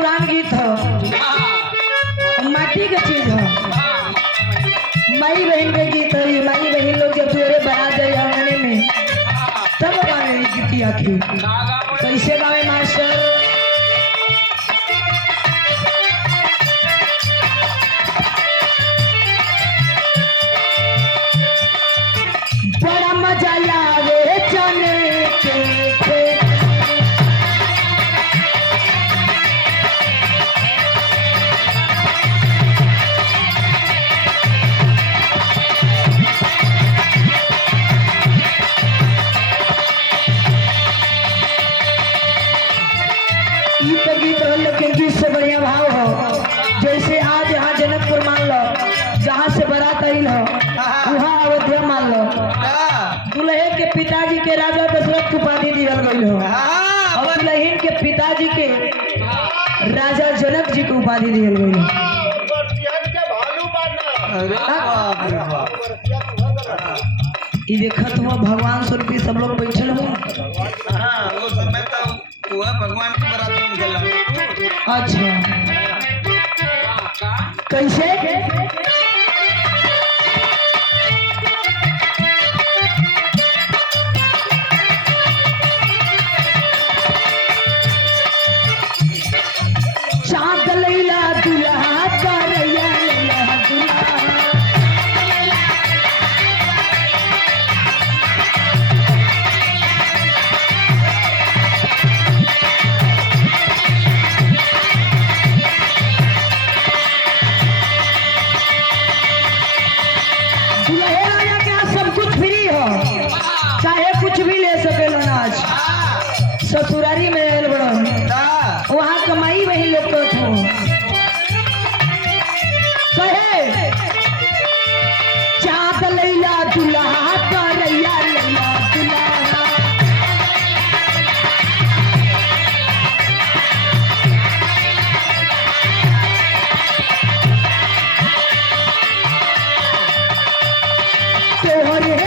पुरान गीत हो, माटी का चीज हो। माई बहन के गीत है। माई बहन लोग जब तुरे बारात जाए आंगने में तब गावे गीत आखिर कैसे गावे मास्टर। बड़ा मजा आवे जाने के गीत हो, लेकिन गीत से बढ़िया भाव हो। जैसे आज यहाँ जनकपुर मान लो, जहाँ से बारात आई हो वहाँ अयोध्या मान लो, दुल्हे के पिताजी के राजा दशरथ उपाधि दिया गई हो और दुल्हन के पिताजी के राजा जनक जी को उपाधि दिया गई हो। ये देखत हुआ भगवान स्वरूपी सब लोग बैठल हो। भगवान की बारात में निकला। अच्छा कैसे चाँद लैला दुल्हा करैया लैला दुल्हा चाहे कुछ भी ले सके आज ससुरारी में आयल बड़न वहाँ कमाई वही लोग को कहे चाँद लैला दुल्हा करैया लैला दुल्हा तोहरे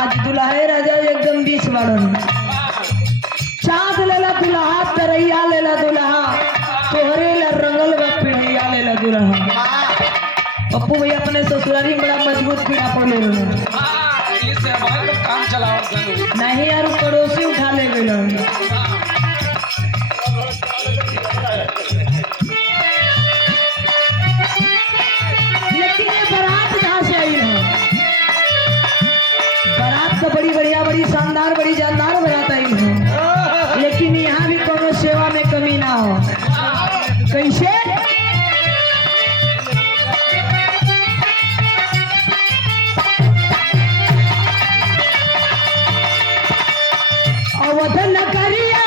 आज दुल्हे राजा एकदम 20 बारन चाँद लेला दुल्हा तरैया लेला दुल्हा तोहरे ला रंगल बा पिढ़ैया लेला दुल्हा। पप्पू भैया अपने ससुरारी बड़ा मजबूत पीड़ा पड़े काम चलाओ नहीं यार पड़ोसी उठा ले गए। लेकिन ये बारात कहाँ से आई है? बारात तो बड़ी बढ़िया बड़ी शानदार बड़ी जानदार बारात आई है, लेकिन यहाँ भी कोनो सेवा में कमी ना हो। कैसे अवधन करिया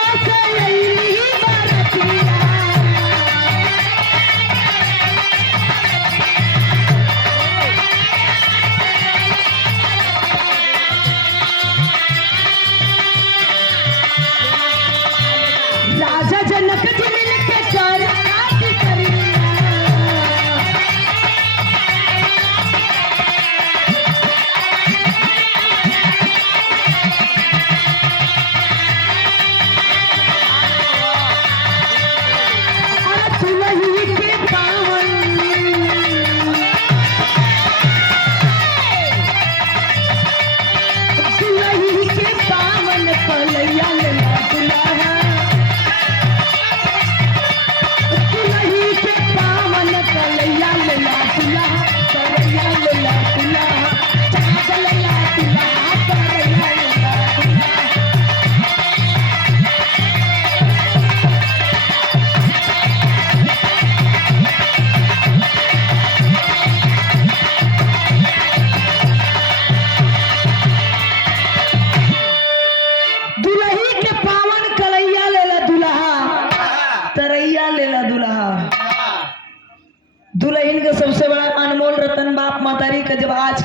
बहन का सबसे बड़ा अनमोल रतन बाप मातारी का जब आज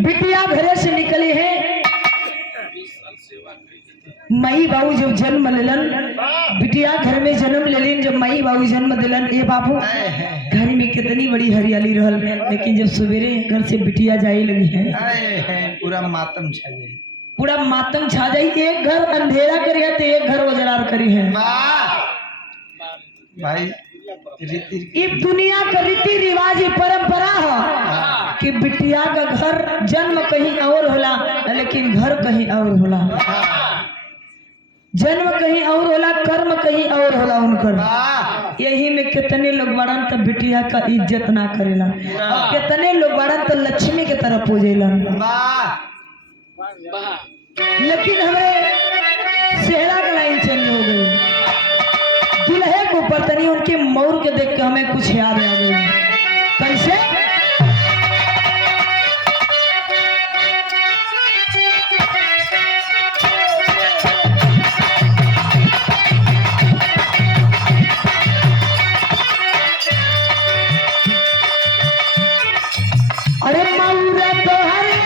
बिटिया घरे से निकली है, मई बाबू जब जन्म लेलन, बिटिया घर में जन्म लेलिन, जब मई बाबू जन्म दिलन, ये बाबू घर में कितनी बड़ी हरियाली रहल, लेकिन जब सवेरे घर से बिटिया जाई लगी है पूरा मातम छा जाई, पूरा मातम छा जाई। एक घर अंधेरा करी है तो एक घर उजरार करी है। भाई इस दुनिया का रीति रिवाज परंपरा है कि बिटिया का घर जन्म कहीं और होला, लेकिन घर कहीं और होला, जन्म कहीं और होला, कर्म कहीं और होला उनकर। यही में कितने लोग बड़न तो बिटिया का इज्जत ना करेला, और कितने लोग बड़न तो लक्ष्मी के तरफ पूजेला। लेकिन हमें सेहरा का लाइन चेंज हो गई, दुल्हे को ऊपर तनी उनके मौर के देख के हमें कुछ याद आ गई। कैसे? अरे मौरा तो हरे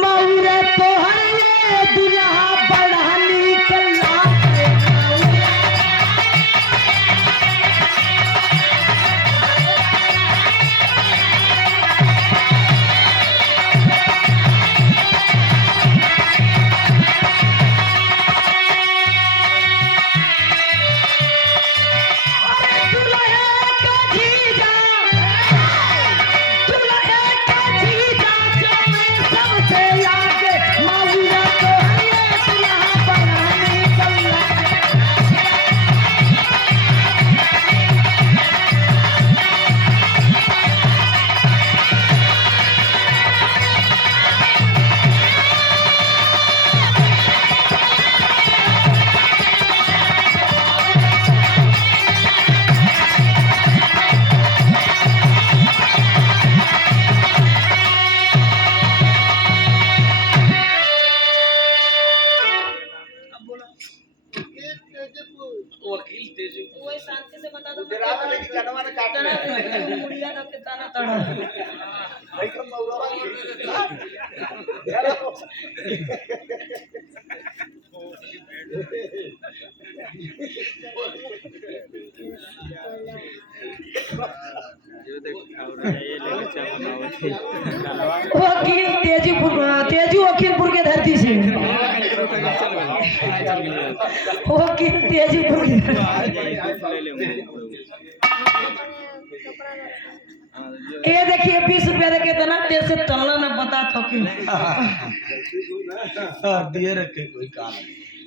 मौरा तो हरे दुल्हा बड़ा निकला, शांति से बता दो मुड़िया का कितना तड़ा तेजू वकीलपुर के धरती से वकील तेजूपुर की ये देखिए 20 रुपया देखे इतना तेज से तलना ना पता तो कि दिए रखे कोई काम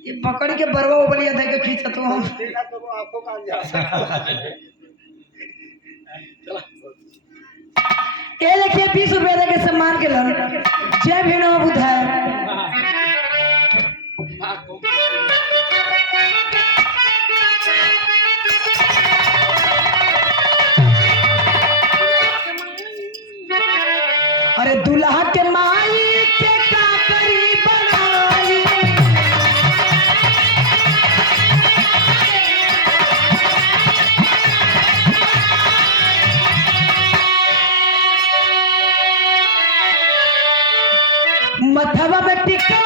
ये पकड़ के बरवा उबलिया दे के खींचा तो हम ये देखिए 20 रुपया दे के सम्मान के लन जय भीम बुधाय अरे दुल्हा के माई के काकरी बनाई मथवा में टिका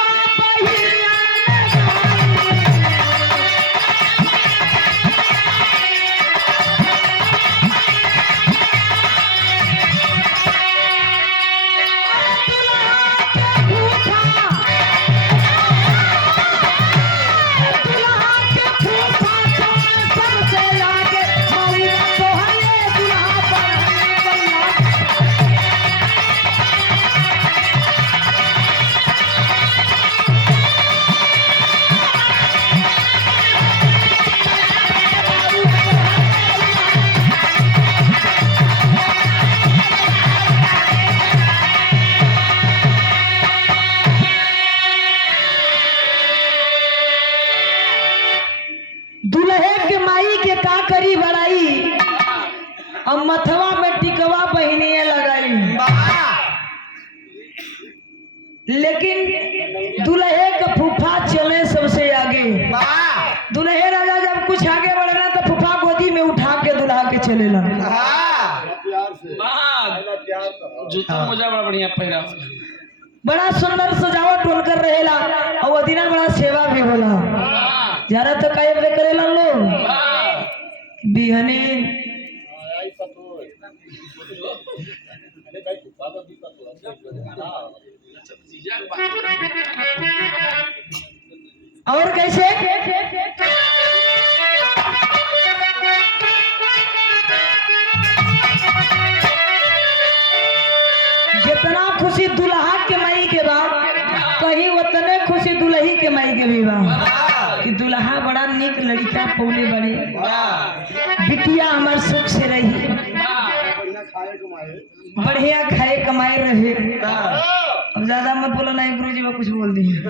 और मथवा में टिकवा पहने लगाई, लेकिन दुल्हे का फूफा चले चलेला। जूता मोजा बड़ा बढ़िया पहिरा। बड़ा सुंदर सजावट होकर रहेला और अदीना बड़ा सेवा भी होला। जरा तो काहे बदे करेला लोग बिहने और कैसे जितना खुशी दुल्हा के माई के बा कहीं उतने खुशी दुल्ही के माई के भी बा कि दुल्हा बड़ा निक लड़का पौले बड़े बिटिया हमार सुख से रही बढ़िया खाए कमाए रहे। अब ज्यादा मत बोलो नहीं गुरुजी वो कुछ बोल दिए।